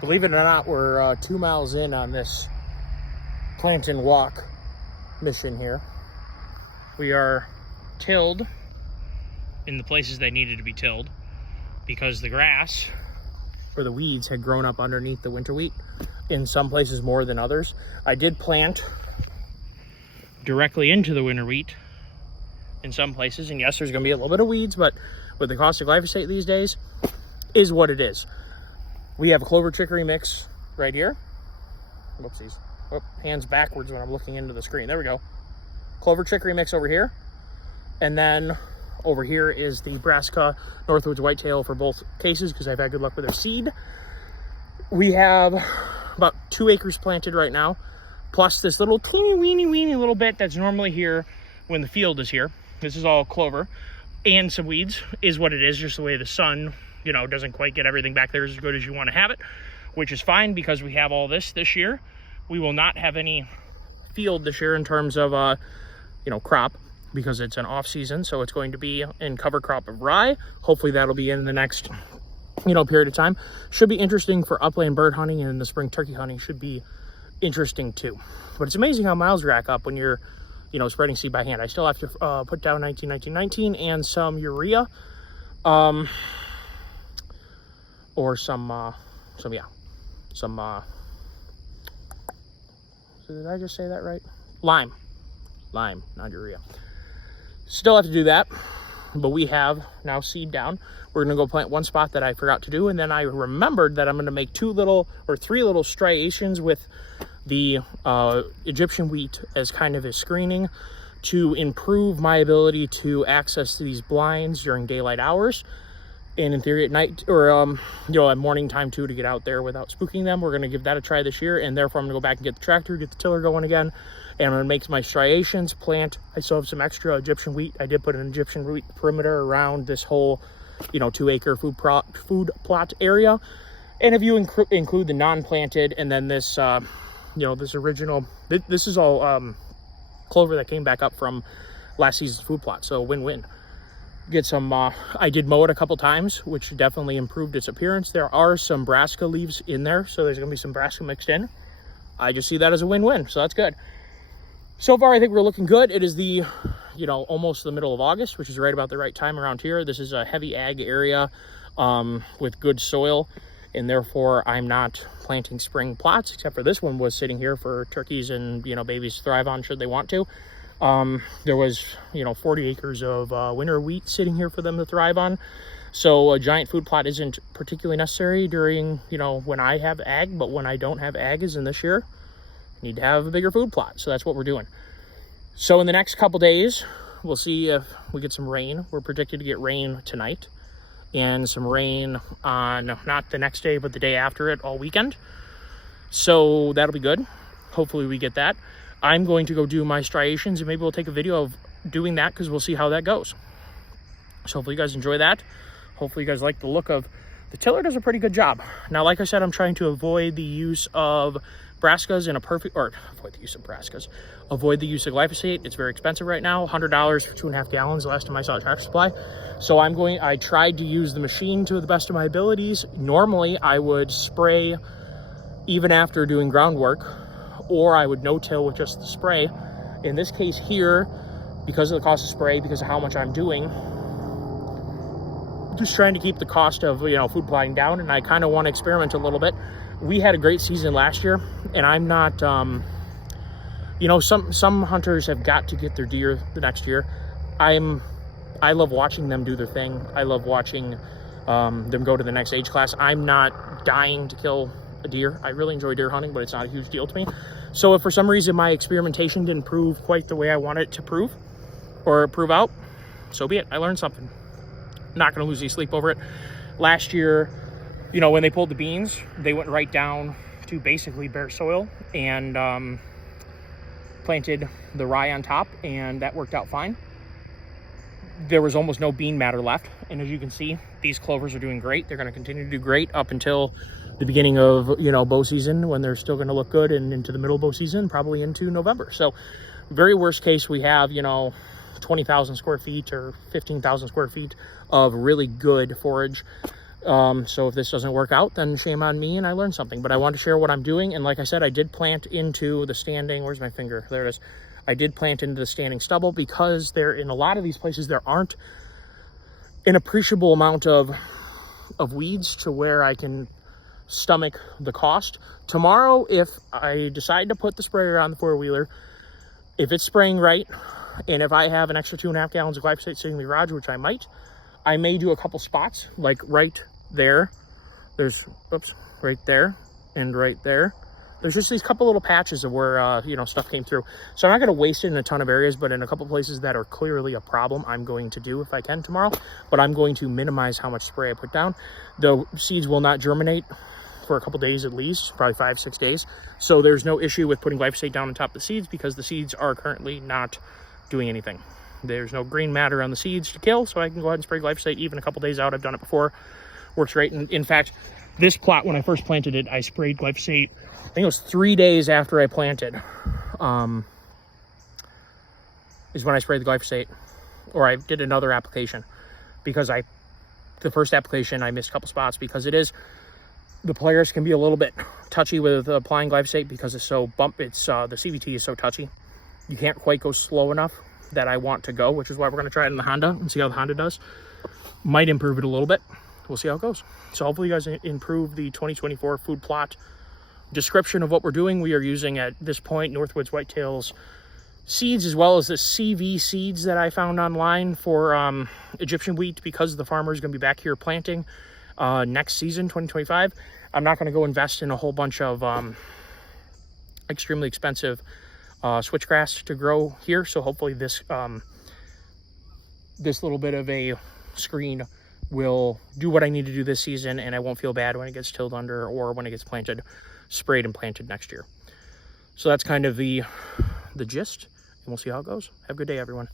Believe it or not, we're 2 miles in on this plant and walk mission here. We are tilled in the places that needed to be tilled because the grass or the weeds had grown up underneath the winter wheat, in some places more than others. I did plant directly into the winter wheat in some places, and yes, there's going to be a little bit of weeds, but with the cost of glyphosate these days, is what it is. We have a clover chicory mix right here. Whoopsies. Oh, hands backwards when I'm looking into the screen. There we go. Clover chicory mix over here. And then over here is the brassica northwoods whitetail for both cases because I've had good luck with their seed. We have about 2 acres planted right now, plus this little teeny weeny little bit that's normally here when the field is here. This is all clover and some weeds, is what it is, just the way the sun, you know, doesn't quite get everything back there as good as you want to have it, which is fine because we have all this year. We will not have any field this year in terms of, you know, crop, because it's an off season. So it's going to be in cover crop of rye. Hopefully that'll be in the next, you know, period of time. Should be interesting for upland bird hunting, and the spring turkey hunting should be interesting too. But it's amazing how miles rack up when you're, you know, spreading seed by hand. I still have to put down 19 and some urea, or some did I just say that right? Lime, not urea. Still have to do that, but we have now seed down. We're gonna go plant one spot that I forgot to do, and then I remembered that I'm gonna make 3 little striations with the Egyptian wheat as kind of a screening to improve my ability to access these blinds during daylight hours, and in theory at night, or you know, at morning time too, to get out there without spooking them. We're gonna give that a try this year, and therefore I'm gonna go back and get the tractor, get the tiller going again, and I'm gonna make my striations, plant. I still have some extra Egyptian wheat. I did put an Egyptian wheat perimeter around this whole, you know, 2 acre food plot area. And if you include the non-planted, and then this, you know, this original, this is all clover that came back up from last season's food plot, so win-win. Get some, I did mow it a couple times, which definitely improved its appearance. There are some brassica leaves in there, so there's gonna be some brassica mixed in. I just see that as a win-win, so that's good. So far, I think we're looking good. It is the, you know, almost the middle of August, which is right about the right time around here. This is a heavy ag area with good soil, and therefore I'm not planting spring plots, except for this one was sitting here for turkeys and, you know, babies to thrive on should they want to. There was, you know, 40 acres of winter wheat sitting here for them to thrive on. So a giant food plot isn't particularly necessary during, you know, when I have ag, but when I don't have ag, as in this year, I need to have a bigger food plot. So that's what we're doing. So in the next couple days, we'll see if we get some rain. We're predicted to get rain tonight, and some rain on not the next day, but the day after it, all weekend. So that'll be good. Hopefully we get that. I'm going to go do my striations, and maybe we'll take a video of doing that because we'll see how that goes. So hopefully you guys enjoy that. Hopefully you guys like the look of the tiller. Does a pretty good job. Now, like I said, I'm trying to avoid the use of brassicas avoid the use of glyphosate. It's very expensive right now, $100 for 2.5 gallons the last time I saw a tractor supply. So I tried to use the machine to the best of my abilities. Normally I would spray even after doing groundwork, or I would no-till with just the spray. In this case here, because of the cost of spray, because of how much I'm doing, just trying to keep the cost of, you know, food plotting down, and I kind of want to experiment a little bit. We had a great season last year, and I'm not, you know, some hunters have got to get their deer the next year. I love watching them do their thing. I love watching them go to the next age class. I'm not dying to kill a deer. I really enjoy deer hunting, but it's not a huge deal to me. So if for some reason my experimentation didn't prove quite the way I wanted it to prove out, so be it. I learned something. Not going to lose any sleep over it. Last year, you know, when they pulled the beans, they went right down to basically bare soil and planted the rye on top, and that worked out fine. There was almost no bean matter left, and as you can see, these clovers are doing great. They're going to continue to do great up until the beginning of, you know, bow season, when they're still going to look good, and into the middle of bow season, probably into November. So very worst case, we have, you know, 20,000 square feet or 15,000 square feet of really good forage. So if this doesn't work out, then shame on me and I learned something. But I wanted to share what I'm doing. And like I said, I did plant into the standing, where's my finger? There it is. I did plant into the standing stubble because there, in a lot of these places, there aren't an appreciable amount of weeds to where I can stomach the cost. Tomorrow, if I decide to put the sprayer on the four-wheeler, if it's spraying right, and if I have an extra 2.5 gallons of glyphosate sitting in the garage, which I may do a couple spots, like right there. There's, oops, right there and right there. There's just these couple little patches of where, you know, stuff came through. So I'm not going to waste it in a ton of areas, but in a couple places that are clearly a problem, I'm going to do if I can tomorrow. But I'm going to minimize how much spray I put down. The seeds will not germinate for a couple days at least, probably 5-6 days. So there's no issue with putting glyphosate down on top of the seeds because the seeds are currently not doing anything. There's no green matter on the seeds to kill, so I can go ahead and spray glyphosate even a couple days out. I've done it before. Works great. And in fact, this plot, when I first planted it, I sprayed glyphosate, I think it was 3 days after I planted, is when I sprayed the glyphosate, or I did another application, because the first application, I missed a couple spots because the players can be a little bit touchy with applying glyphosate because it's so the CVT is so touchy. You can't quite go slow enough that I want to go, which is why we're going to try it in the Honda and see how the Honda does. Might improve it a little bit. We'll see how it goes. So hopefully you guys improve the 2024 food plot description of what we're doing. We are using at this point Northwoods Whitetails seeds, as well as the CV seeds that I found online for Egyptian wheat, because the farmer is going to be back here planting next season, 2025. I'm not going to go invest in a whole bunch of extremely expensive switchgrass to grow here. So hopefully this little bit of a screen will do what I need to do this season, and I won't feel bad when it gets tilled under or when it gets planted, sprayed and planted next year. So that's kind of the gist, and we'll see how it goes. Have a good day, everyone.